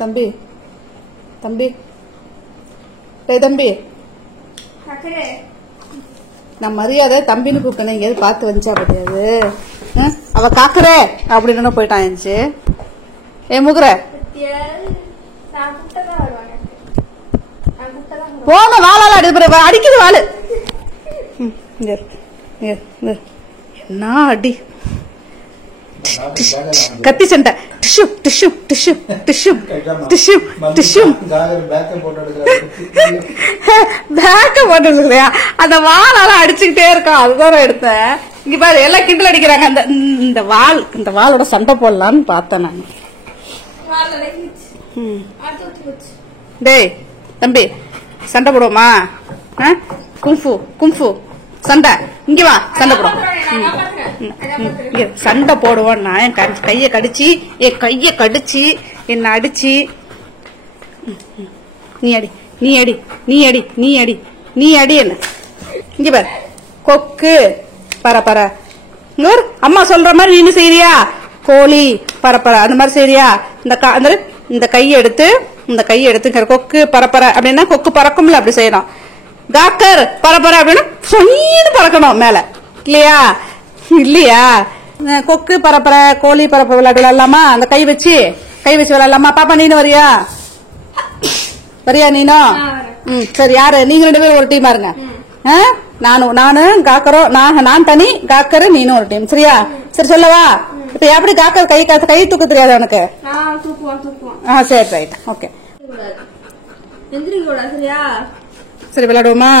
தம்பி தம்பி டேய் தம்பி நான் மரியாதை தம்பின்னு கூப்பிட்டேன் எங்கேயாவது பார்த்து வந்துச்சா பத்தியாது அவ காக்குறே அப்படின்னு போயிட்டான் எஞ்சி ஏ முகுற போன வாழால அடிக்குது வாழு என்ன அடி கத்தி சண்டை tissue tissue tissue tissue tissue tissue பேக்க போட்டு அந்த வாழால அடிச்சுக்கிட்டே இருக்கான் அதுதான் எடுத்தேன் இங்க பாரு எல்லாம் கிண்டல் அடிக்கிறாங்க அந்த இந்த வாளோட சண்டை போடலான்னு பார்த்தேன் நான் டேய் தம்பி சண்டை போடுவோமா கும்ஃபு கும்ஃபு சண்டை இங்க வா சண்டை போடுவோம் சண்டை போடுவோம் நான் என் கைய கடிச்சு என்ன அடிச்சு நீ அடி நீ அடி நீ அடி நீ அடி நீ அடி என்ன இங்க பாரு கொக்கு பரப்பர அம்மா சொல்ற மாதிரி நீ செய்யறியா கோழி பரப்பர அந்த மாதிரி செய்யறியா இந்த கையை எடுத்து கொக்கு பரப்பர அப்படின்னா கொக்கு பறக்கும்ல அப்படி செய்யணும் காக்கர் பரப்பர அப்படின்னா சொன்னு பறக்கணும் மேல இல்லையா கொக்கு பரப்பர கோழி பரப்ப விளையாட்டு விளையாடலாமா அந்த கை வச்சு விளையாடலாமா பாப்பா நீனு வரியா நீனும் சரி யாரு நீங்க 2 பேரும் ஒரு டீமா இருங்க நானு காக்கரும் நான் தனி காக்கரு நீனும் ஒரு டீம் சரியா சரி சொல்லவா இப்ப எப்படி காக்கர் கை தூக்க தெரியாது உனக்கு சரி ரைட் ஓகே சரி விளையாடுவோமா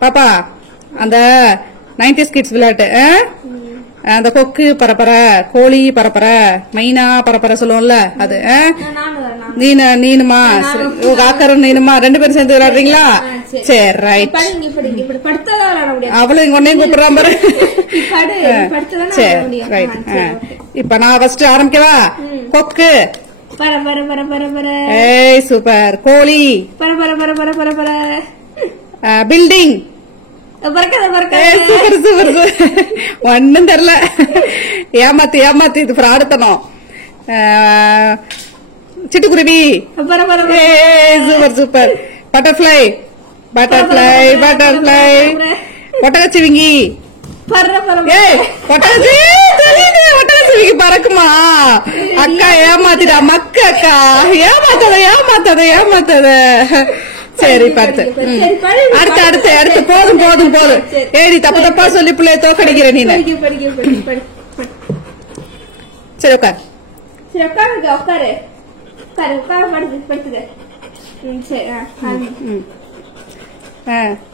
பாப்பா அந்த 90s கிட்ஸ் விளையாட்டு அந்த கொக்கு பரப்பர கோழி பரப்பர மைனா பரப்பர சொல்லுவோம்ல அது நீனுமா காக்கரும் நீனுமா 2 பேரும் சேர்ந்து விளையாடுறீங்களா சரி ரைட் அவளும் இங்க ஒன்னையும் கூப்பிடுறான் பாரு சரி ரைட் இப்ப நான் ஃபர்ஸ்ட் ஆரம்பிக்கவா கொக்கு ஏய் சூப்பர் கோழி பில்டிங் சூப்பர் சூப்பர் ஒன்னும் தெரியல ஏமாத்தி இது பிராடுத்தனம் சிட்டுக்குருவி சூப்பர் சூப்பர் பட்டர்ஃபிளை ஒட்டகச்சிவிங்கி ஒட்டகச்சிவிங்கி பறக்குமா அக்கா ஏமாத்திடா மக்கு அக்கா ஏமாத்தாத சரி பார்த்து அடுத்து போதும் ஏடி தப்பா சொல்லி பிள்ளைய தோக்கடிக்கிற நீ சரி உட்காரு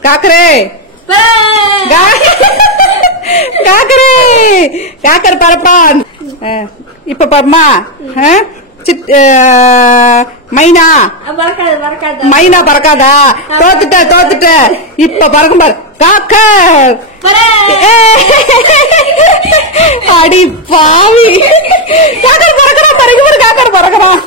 காக்கரே காக்கர் பரப்பான் இப்ப பாருமா மைனா பறக்காதா தோத்துட்ட இப்ப பறக்கும் பாரு காக்கர் அடி பாவி காக்கர் பறக்கிறான் காக்கர் பறக்கிறான்